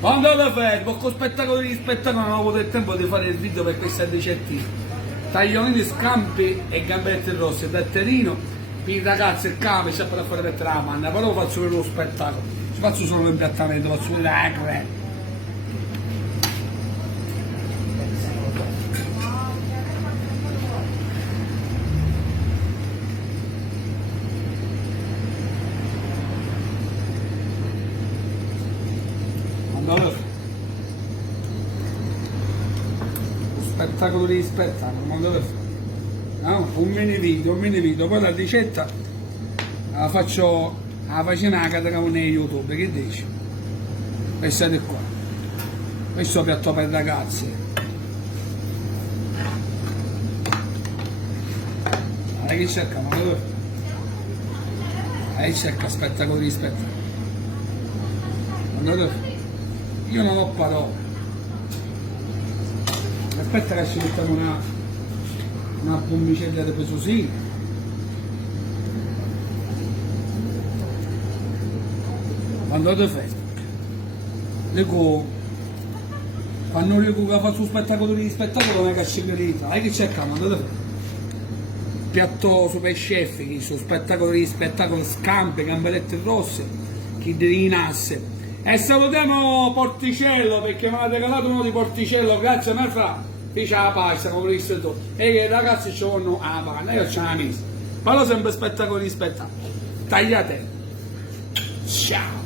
Quando lo fai, con spettacolo di spettacolo non ho avuto il tempo di fare il video per questa ricettina. Tagliolini, scampi e gambette rosse, datterino, per i ragazzi il capo c'è per fare mettere la manna, però faccio vedere lo spettacolo, ci faccio solo l'impiattamento, faccio vedere la crema. Allora, lo spettacolo di spettacolo, ma dove fai? No? Un mini video, poi la ricetta la faccio alla facina che in YouTube, che dici? Pensate qua, questo è piatto per ragazzi. Allora che cerca, ma dove fai? Cerca spettacolo di spettacolo. Ma dove fai? Io non ho parole. Aspetta che ci mettiamo una bombicella di pesosino. Quando te fai? Dico, quando dico che faccio un spettacolo di spettacolo non è che sceglierita, che cerca, quando te fai? Piatto super chef, che sono spettacolo di spettacolo, scampe, gambellette rosse, che devi nasse. E salutiamo Porticello perché mi ha regalato uno di Porticello, grazie a me fra, dice la pasta come disse tu. E che i ragazzi ci vogliono la panna, io ce l'ho messa. Parlo sempre spettacolo di spettacolo. Tagliate. Ciao.